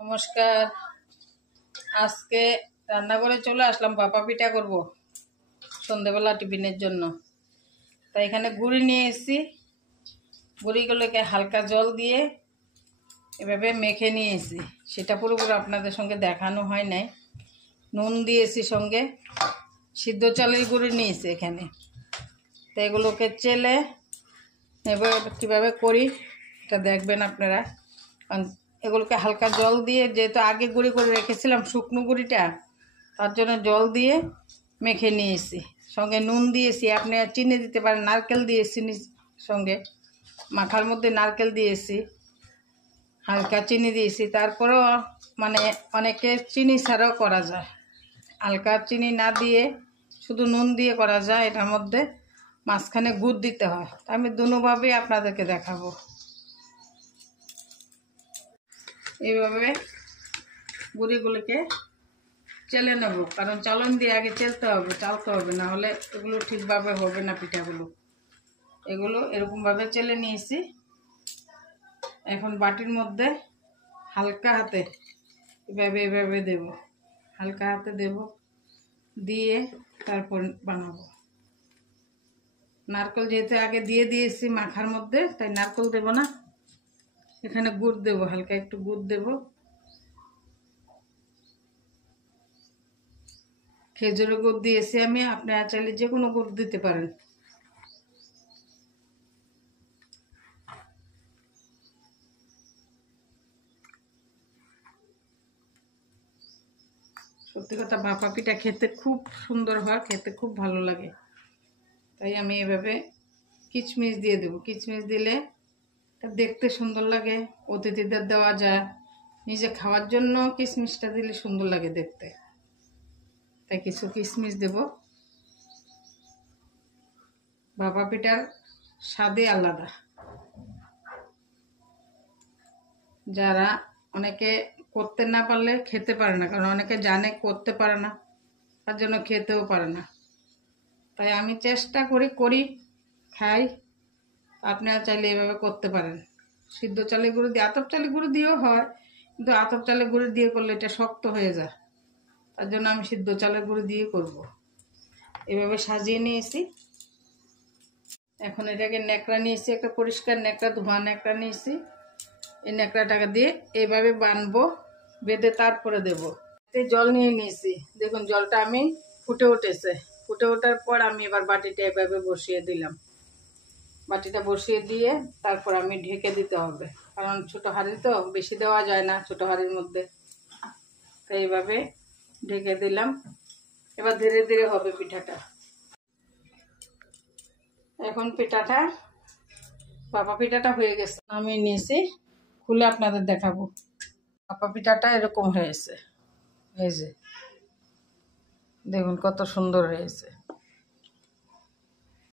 নমস্কার। আজকে রান্নাঘরে চলে আসলাম, ভাপা পিঠা করব সন্ধ্যেবেলা টিফিনের জন্য। তাই এখানে গুড়ি নিয়ে এসেছি। গুড়িগুলোকে হালকা জল দিয়ে এভাবে মেখে নিয়েছি। সেটা পুরোপুরি আপনাদের সঙ্গে দেখানো হয় নাই। নুন দিয়েছি, সঙ্গে সিদ্ধ চালের গুঁড়ি নিয়েছি এখানে। তো এগুলোকে চেলে এবার কীভাবে করি এটা দেখবেন আপনারা। এগুলোকে হালকা জল দিয়ে, যেহেতু আগে গুঁড়ি করে রেখেছিলাম শুকনো গুঁড়িটা, তার জন্য জল দিয়ে মেখে নিয়েছি। সঙ্গে নুন দিয়েছি, আপনি চিনি দিতে পারেন, নারকেল দিয়েছি সঙ্গে। মাখার মধ্যে নারকেল দিয়েছি, হালকা চিনি দিয়েছি। তারপরেও অনেকে চিনি ছাড়াও করা যায়, হালকা চিনি না দিয়ে শুধু নুন দিয়ে করা যায়। এটার মধ্যে মাঝখানে গুড় দিতে হয়। আমি দুভাবেই আপনাদেরকে দেখাবো। এইভাবে গুঁড়িগুলোকে চেলে নেব, কারণ চালন দিয়ে আগে চালতে হবে, না হলে এগুলো ঠিকভাবে হবে না পিঠাগুলো। এগুলো এরকমভাবে চেলে নিয়েছি। এখন বাটির মধ্যে হালকা হাতে এভাবে দেব, হালকা হাতে দেব, দিয়ে তারপর বানাবো। নারকেল যেহেতু আগে দিয়ে দিয়েছি মাখার মধ্যে, তাই নারকেল দেব না। এখানে গুড় দেব, হালকা একটু গুড় দেব। খেজুরের গুড় দিয়েছি আমি, আপনারা চাইলে যে কোনো গুড় দিতে পারেন। সত্যি কথা, ভাপা পিঠা খেতে খুব সুন্দর হয়, খেতে খুব ভালো লাগে। তাই আমি এভাবে কিশমিশ দিয়ে দেবো। কিশমিশ দিলে দেখতে সুন্দর লাগে, অতিথিদের দেওয়া যায়, নিজে খাওয়ার জন্য কিশমিশটা দিলে সুন্দর লাগে দেখতে। তাই কিছু কিশমিশ দেব। ভাপা পিঠার স্বাদই আলাদা। যারা অনেকে করতে না পারলে খেতে পারে না, কারণ অনেকে জানে করতে পারে না, তার জন্য খেতেও পারে না। তাই আমি চেষ্টা করি খাই। আপনারা চাইলে এভাবে করতে পারেন। সিদ্ধ চালের গুঁড়ো দিয়ে, আতপ চালের গুঁড়ো দিয়েও হয়, কিন্তু আতপ চালের গুঁড়ো দিয়ে করলে এটা শক্ত হয়ে যায়। তার জন্য আমি সিদ্ধ চালের গুঁড়ো দিয়ে করব। এভাবে সাজিয়ে নিয়েছি। এখন এটাকে ন্যাকড়া নিয়েছি, একটা পরিষ্কার ন্যাকড়া, ধোয়া ন্যাকড়া নিয়েছি। এই ন্যাকড়াটাকে দিয়ে এইভাবে বানবো, বেঁধে তারপরে দেবো। জল নিয়ে নিয়েছি, দেখুন জলটা আমি ফুটে উঠেছে। ফুটে ওঠার পর আমি এবার বাটিটা এভাবে বসিয়ে দিলাম। বাটিটা বসিয়ে দিয়ে তারপর আমি ঢেকে দিতে হবে, কারণ ছোটো হাঁড়ি তো, বেশি দেওয়া যায় না ছোটো হাঁড়ির মধ্যে। তাই এইভাবে ঢেকে দিলাম। এবার ধীরে ধীরে হবে পিঠাটা। এখন ভাপা পিঠাটা হয়ে গেছে, আমি নিয়েছি, খুলে আপনাদের দেখাবো। ভাপা পিঠাটা এরকম হয়েছে, এই যে দেখুন কত সুন্দর হয়েছে।